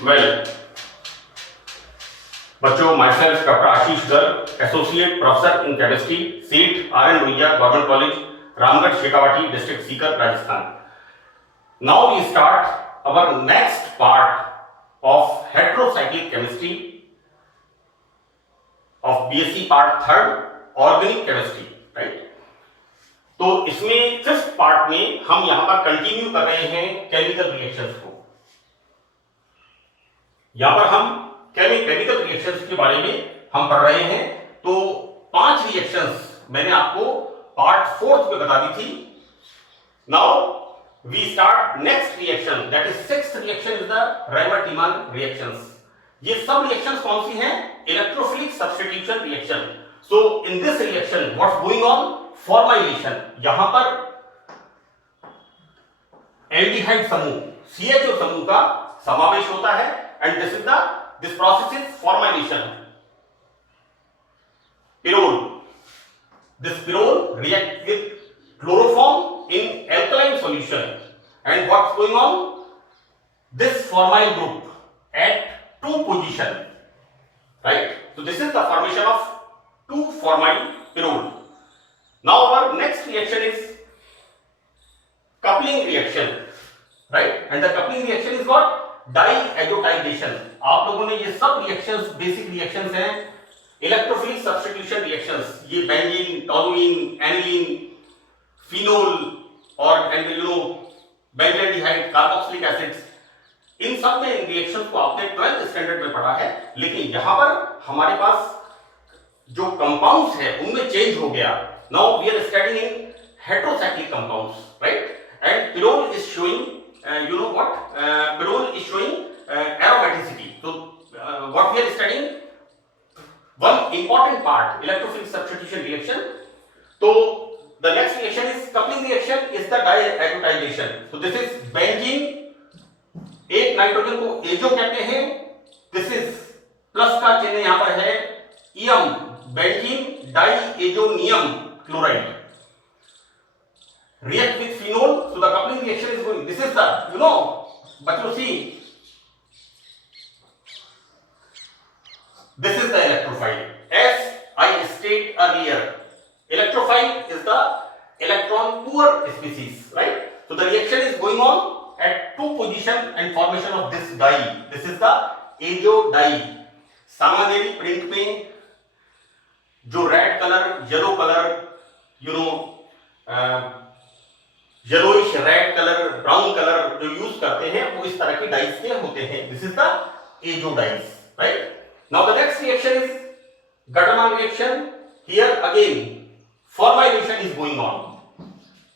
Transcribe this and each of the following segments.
Well बच्चों, myself doctor Ashish Garg, associate professor in chemistry, Seth R N Lohia government college, Ramgarh, Shekhawati district, Sikar, Rajasthan. Now we start our next part of heterocyclic chemistry of BSc part third, organic chemistry, right? तो इसमें fifth part में हम यहां पर continue कर रहे हैं chemical reactions को. यहां पर हम केमिकल रिएक्शंस के बारे में हम पढ़ रहे हैं. तो 5 रिएक्शंस मैंने आपको पार्ट फोर्थ में बता दी थी. Now we start next reaction, that is sixth reaction is the Raymer-Tiemann reactions. ये सब reactions कौन सी हैं? Electrophilic substitution reaction. So in this reaction what's going on? Formylation. यहां पर aldehyde समूह CHO समूह का समावेश होता है and this process is formylation. Pyrrole. This pyrrole reacts with chloroform in alkaline solution, and what's going on? This formyl group at 2 position, right? So this is the formation of 2-formyl pyrrole. Now our next reaction is coupling reaction, right? And the coupling reaction is what? Diazotization. आप लोगों ने ये सब reactions basic reactions हैं, electrophilic substitution reactions. ये benzene, toluene, aniline, phenol और benzaldehyde, carboxylic acids, इन सब में इन रिएक्शंस को आपने 12th स्टैंडर्ड में पढ़ा है. लेकिन यहां पर हमारे पास जो कंपाउंड्स है उनमें चेंज हो गया. Now we are studying in heterocyclic compounds, right? And pyrrole is showing pyrrole is showing aromaticity. तो what we are studying one important part, electrophilic substitution reaction. तो the next reaction is coupling reaction, is the diazotization. So this is benzene, एक nitrogen को azo कहते हैं. This is plus का चिन्ह यहां पर है, इयम, benzene diazonium chloride react with phenol. So the coupling reaction is going, this is the बच्चों सी, this is the electrophile. As I stated earlier, electrophile is the electron poor species, right? So the reaction is going on at 2 position and formation of this dye. This is the azo dye. सामान्य print में जो red colour, yellow colour, yellowish red colour, brown colour जो use करते हैं वो इस तरह के डाइस के होते हैं. This is the azo dyes, right? Now the next reaction is Gattermann reaction. Here again formylation is going on.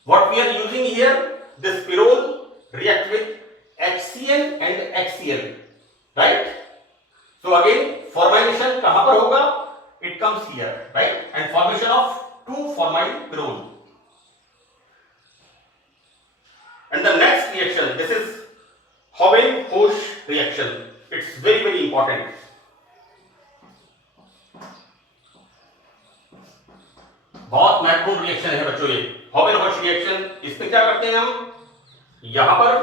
What we are using here, this pyrrole react with HCl and HCl, right? So again formylation कहां पर होगा? It comes here, right? And formation of 2-formyl pyrrole. And the next reaction, this is Haven-Hosch reaction. It's very very important. बहुत महत्वपूर्ण reaction है बच्चों ये हॉबेन-हॉश reaction. इसमें क्या करते हैं हम? यहां पर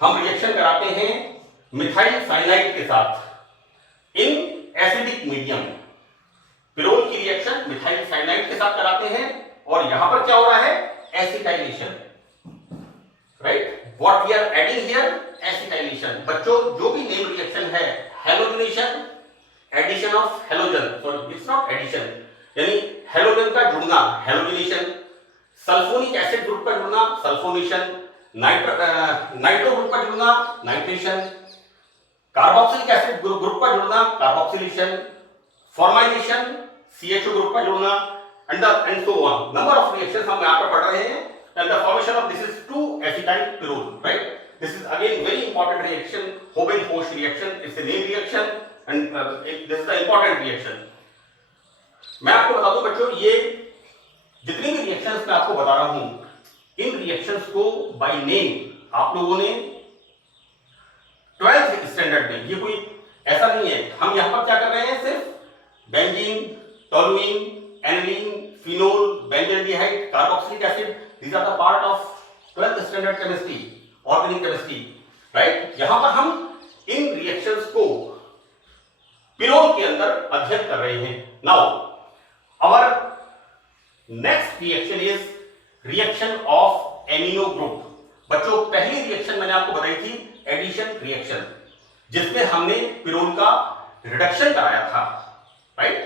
हम रिएक्शन कराते हैं मिथाइल साइनाइड के साथ इन एसिडिक मीडियम. पिरोल की रिएक्शन मिथाइल साइनाइड के साथ कराते हैं और यहां पर क्या हो रहा है? Acetylation, right? What we are adding here? Acetylation. बच्चों जो भी नेम रिएक्शन है, halogenation, addition of halogen, sorry it's not addition, यानी हैलोजन का जुड़ना, हैलोजनेशन, सल्फोनिक एसिड ग्रुप का जुड़ना, सल्फोनेशन, नाइट्रो ग्रुप का जुड़ना, नाइट्रेशन, कार्बोक्सिलिक एसिड ग्रुप का जुड़ना, कार्बोक्सिलेशन, फॉर्माइलेशन, CHO ग्रुप का जुड़ना, and so on. Number of reactions हम यहां पर पढ़ रहे हैं. And the formation of this is 2-acetyl pyrrole, right? This is again very important reaction, Haven-Hosch reaction. It's a name reaction and this is the important reaction. मैं आपको बता दूं बच्चों, ये जितने भी रिएक्शंस मैं आपको बता रहा हूं, इन रिएक्शंस को बाय नेम आप लोगों ने 12th स्टैंडर्ड में, ये कोई ऐसा नहीं है. हम यहां पर क्या कर रहे हैं? सिर्फ benzene, toluene, aniline, phenol, benzaldehyde, carboxylic acid, these are the part of 12th standard chemistry, organic chemistry, right? यहां पर हम इन रिएक्शंस को पिरोल के अंदर अध्ययन कर रहे हैं। Now our next reaction is reaction of amino group. बच्चों पहली रिएक्शन मैंने आपको बताई थी एडिशन रिएक्शन, जिसमें हमने पिरोल का रिडक्शन कराया था, राइट।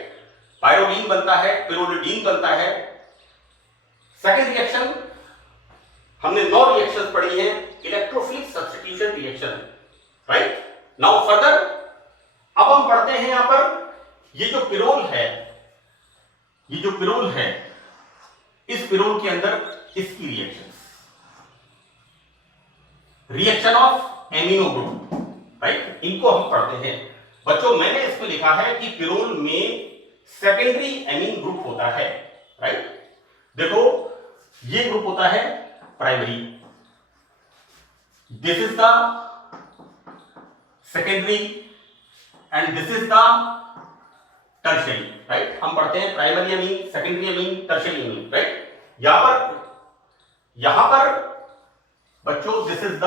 पायरोडीन बनता है, पिरोलिडीन बनता है। सेकेंड रिएक्शन हमने 9 रिएक्शंस पढ़ी हैं, electrophilic substitution reaction, right. Now further अब हम पढ़ते हैं यहां पर ये जो पिरोल है, ये जो पिरोल है, इस पिरोल के अंदर इसकी reaction of amino group, right, इनको हम पढ़ते हैं। बच्चों मैंने इसमें लिखा है कि पिरोल में सेकेंडरी एमीन ग्रुप होता है, राइट। देखो ये ग्रुप होता है primary, this is the secondary and this is the tertiary, right. हम पढ़ते हैं primary amine, secondary amine, tertiary amine, right. यहां पर बच्चों this is the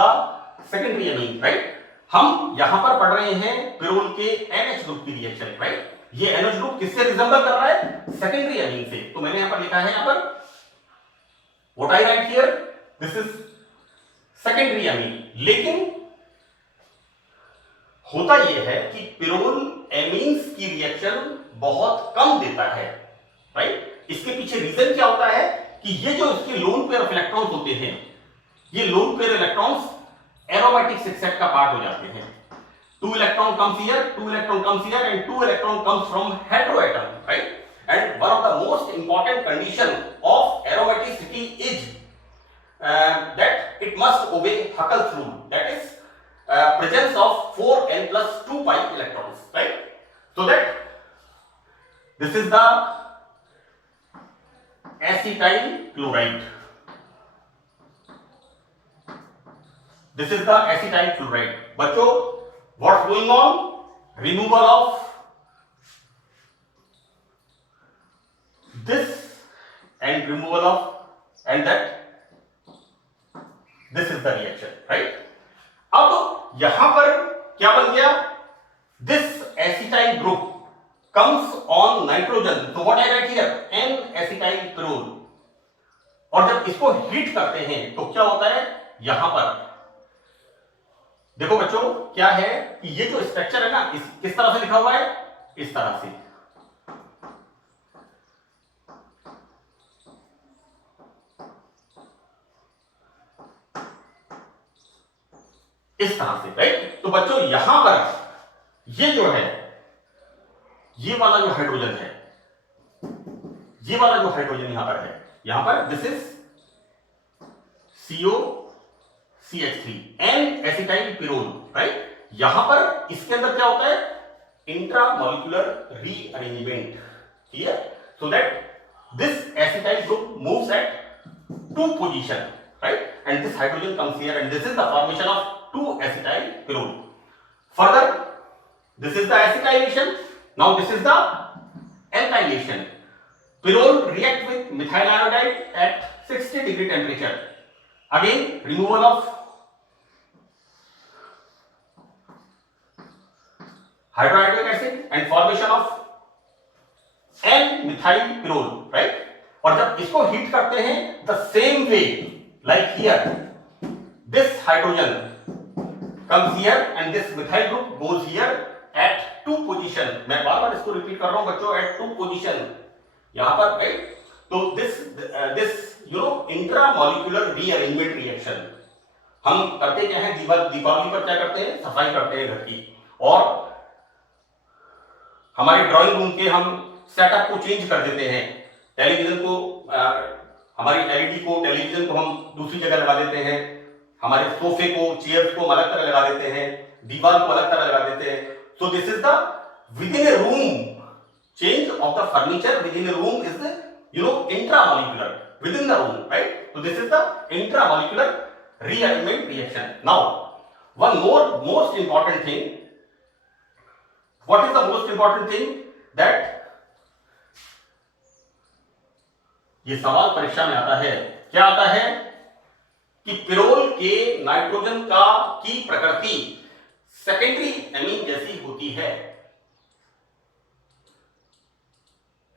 secondary amine, right. हम यहां पर पढ़ रहे हैं पिरोल के NH ग्रुप की रिएक्शन, राइट। ये NH ग्रुप किससे रिजेंबल कर रहा है? सेकेंडरी एमीन से। तो मैंने यहां पर लिखा है, यहां पर what I right here, this is secondary amine. लेकिन होता यह है कि पिरोल एमीन्स की रिएक्शन बहुत कम देता है, राइट। इसके पीछे रीजन क्या होता है कि ये जो इसके लोन पेयर ऑफ इलेक्ट्रॉन्स होते हैं, ये lone pair electrons aromatic set का पार्ट हो जाते हैं। 2 electron comes here, 2 electron comes here, and 2 electron comes from heteroatom, right? And one of the most important condition of aromaticity is that it must obey Huckel's rule. That is presence of 4n plus 2 pi electrons, right? So that this is the acetyl chloride. This is the acetyl chloride. बच्चों what's going on? Removal of this and removal of and that. This is the reaction, right? अब यहां पर क्या बन गया? This acetyl group comes on nitrogen. So what I write here? N-acetyl pyrrole. और जब इसको हीट करते हैं तो क्या होता है? यहां पर देखो बच्चों क्या है कि ये जो स्ट्रक्चर है ना, किस तरह से लिखा हुआ है? इस तरह से। इस तरह से, राइट। तो बच्चों यहां पर ये जो है, ये वाला जो हाइड्रोजन है, ये वाला जो हाइड्रोजन यहां पर है, यहां पर this is COCH3 N acetyl pyrrole, right. यहां पर इसके अंदर क्या होता है? Intramolecular rearrangement here, so that this acetyl group moves at 2 position, right, and this hydrogen comes here and this is the formation of 2-acetyl pyrrole. Further, this is the acetylation. Now this is the alkylation. Pyrrole react with methyl iodide at 60 degree temperature. Again, removal of hydrohydrochloric acid and formation of N-methyl pyrrole, right? और जब इसको heat करते हैं, the same way like here, this hydrogen comes here and this methyl group goes here at 2 position. मैं बार-बार इसको repeat कर रहा हूं बच्चों, at 2 position यहां पर, राइट। तो this you know intramolecular rearrangement reaction हम करते क्या है? दीपावली पर क्या करते हैं? सफाई करते हैं घर की, और हमारे ड्राइंग रूम के हम सेटअप को चेंज कर देते हैं। टेलीविजन को हमारी एलईडी को, टेलीविजन को हम दूसरी जगह लगा देते हैं, हमारे सोफे को, चेयर्स को अलग तरह लगा देते हैं, दीवार को अलग तरह लगा देते हैं। सो this is the within A room change of the furniture within A room is the intramolecular within the room, right. So this is the intramolecular rearrangement reaction. Now one most important thing, what is the most important thing that ये सवाल परीक्षा में आता है, क्या आता है कि पिरोल के नाइट्रोजन की प्रकृति सेकेंडरी एमीन जैसी होती है।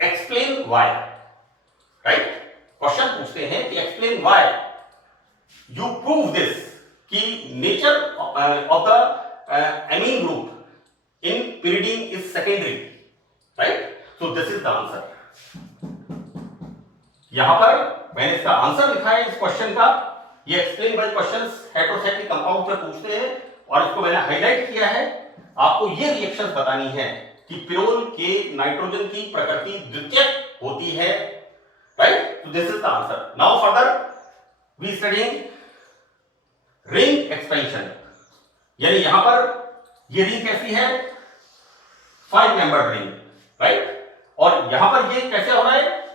Explain why, right? क्वेश्चन पूछते हैं कि explain why you prove this, कि nature of the amine group in pyridine is secondary, right? So this is the answer. यहां पर मैंने इसका आंसर लिखा है इस क्वेश्चन का। ये explain by questions heterocyclic compound पर पूछते हैं और इसको मैंने हाईलाइट किया है। आपको ये रिएक्शंस बतानी है कि पिरोल के नाइट्रोजन की प्रकृति द्वितीयक होती है, राइट? तो this is the answer. Now further we studying ring expansion, यानी यहां पर ये रिंग कैसी है? 5 मेंबर्ड रिंग, राइट? और यहां पर ये कैसे हो रहा है?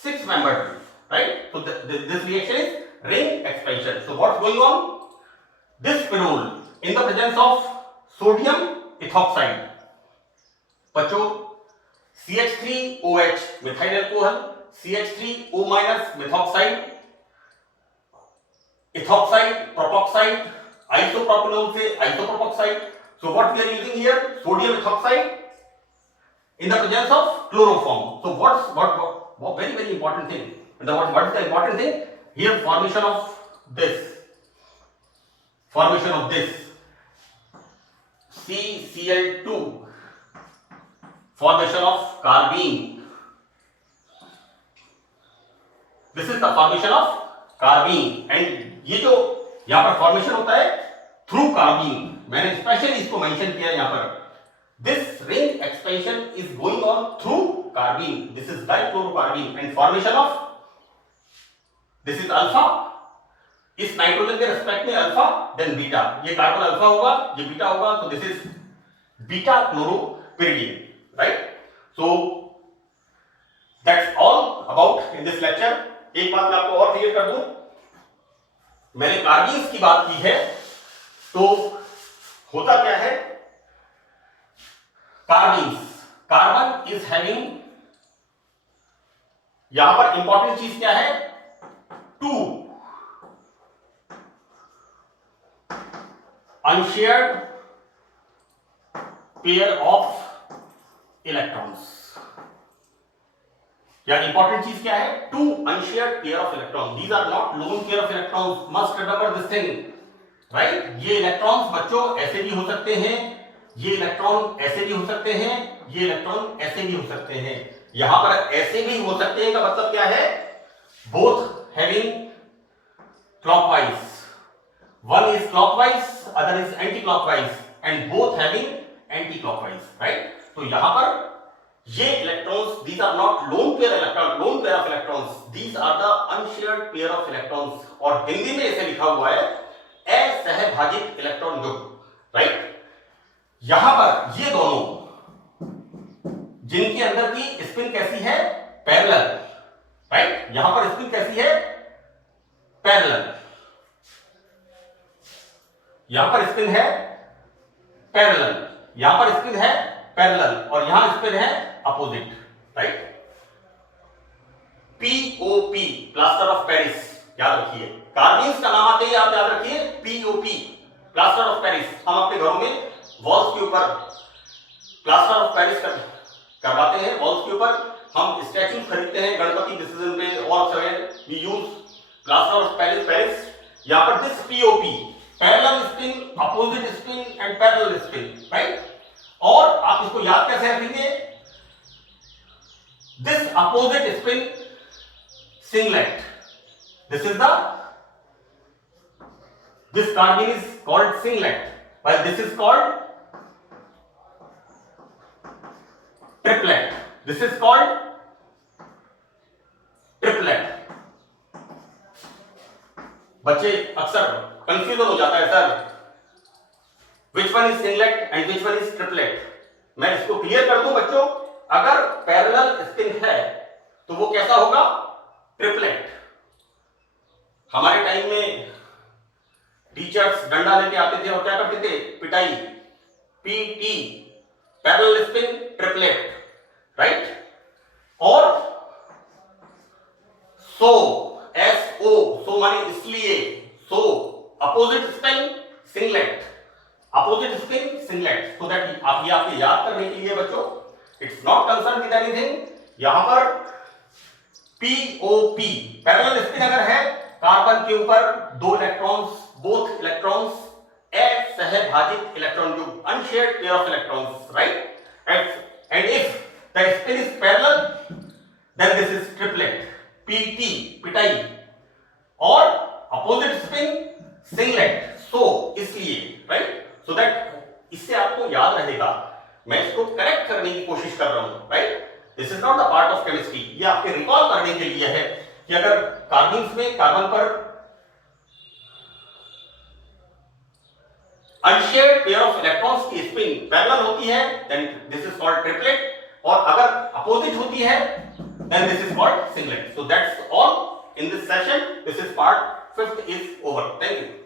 6 membered ring, right? So this reaction is ring expansion. So what's going on? This phenol in the presence of sodium ethoxide, बच्चों CH3OH methyl alcohol, CH3O minus methoxide, ethoxide, propoxide, isopropanol से isopropoxide. So what we are using here? Sodium ethoxide in the presence of chloroform. So what very very important thing. And what is the important thing? Here formation of this CCl2, formation of carbene. This is the formation of carbene, and ये जो यहाँ पर formation होता है through carbene, मैंने specially इसको mention किया है यहाँ पर। This ring expansion is going on through carbene. This is dichlorocarbene and formation of this is alpha. इस नाइट्रोजन के रेस्पेक्ट में अल्फा देन बीटा, ये कार्बन अल्फा होगा, ये बीटा होगा, तो this is beta chloropyridine, right? So that's all about in this lecture. एक बात मैं आपको और क्लियर कर दूं, मैंने कार्बीन्स की बात की है, तो होता क्या है? कार्बन इज हैविंग, यहां पर इंपॉर्टेंट चीज क्या है? 2 unshared pair of electrons, या इंपॉर्टेंट चीज क्या है? 2 unshared pair of electrons. These are not lone pair of electrons. Must remember this thing, right? ये इलेक्ट्रॉन्स बच्चों ऐसे भी हो सकते हैं, ये इलेक्ट्रॉन ऐसे भी हो सकते हैं, ये इलेक्ट्रॉन ऐसे भी हो सकते हैं। यहां पर ऐसे भी हो सकते हैं का मतलब क्या है? Both having clockwise, one is clockwise, other is anti-clockwise, and both having anti-clockwise, right? तो यहां पर ये electrons, these are not lone pair of electrons, these are the unshared pair of electrons, और हिंदी में इसे लिखा हुआ है असहभाजित इलेक्ट्रॉन युग्म, राइट? यहां पर ये दोनों जिनके अंदर की स्पिन कैसी है? Parallel, right? यहां पर स्पिन कैसी है? पैरेलल, यहां पर स्पिन है पैरेलल, यहां पर स्पिन है पैरेलल, और यहां स्पिन है opposite, right? POP, plaster of Paris, याद रखिए। कार्बीन्स का नाम आते ही आप याद रखिए पीओपी, प्लास्टर ऑफ पेरिस। हम अपने घरों में वॉल्स के ऊपर प्लास्टर ऑफ पेरिस करवाते हैं। वॉल्स के ऊपर हम स्टैच्यूज खरीदते हैं गणपति विसर्जन पे, और we use plaster of Paris. यहां पर this POP, parallel spin, opposite spin and parallel spin, right? और आप इसको याद कैसे रखेंगे? This opposite spin singlet, this carbene is called singlet, while this is called triplet. This is called triplet. बच्चे अक्सर कंफ्यूजन हो जाता है, sir which one is singlet and which one is triplet. मैं इसको क्लियर कर दूं बच्चों, अगर पैरेलल स्पिन है तो वो कैसा होगा? ट्रिपलेट। हमारे टाइम में टीचर्स डंडा लेके आते थे और क्या करते थे? पिटाई, PT, parallel spin triplet, right? और सो, SO, सो माने इसलिए, सो opposite spin singlet, opposite spin singlet, so that आप ये आपके याद करने के लिए बच्चों, it's not concern with anything. यहां पर पीओपी पैरेलल स्पिन अगर है, कार्बन के ऊपर दो इलेक्ट्रॉन्स, बोथ इलेक्ट्रॉन्स असहभाजित electron group, unshared pair of electrons, right? And if the spin is parallel, then this is triplet, पीटी पिटाई, और अपोजिट स्पिन सिंगलेट, सो इसलिए, राइट? सो दैट इससे आपको याद रहेगा, मैं इसको करेक्ट करने की कोशिश कर रहा हूं, right? This is not the part of chemistry, ये आपके रिकॉल करने के लिए है कि अगर कार्बन्स में कार्बन पर अनशेयर्ड पेयर ऑफ इलेक्ट्रॉन्स की स्पिन पैरेलल होती है, then this is called triplet, और अगर अपोजिट होती है, then this is called singlet. So that's all in this session, this is part 5th is over. Thank you.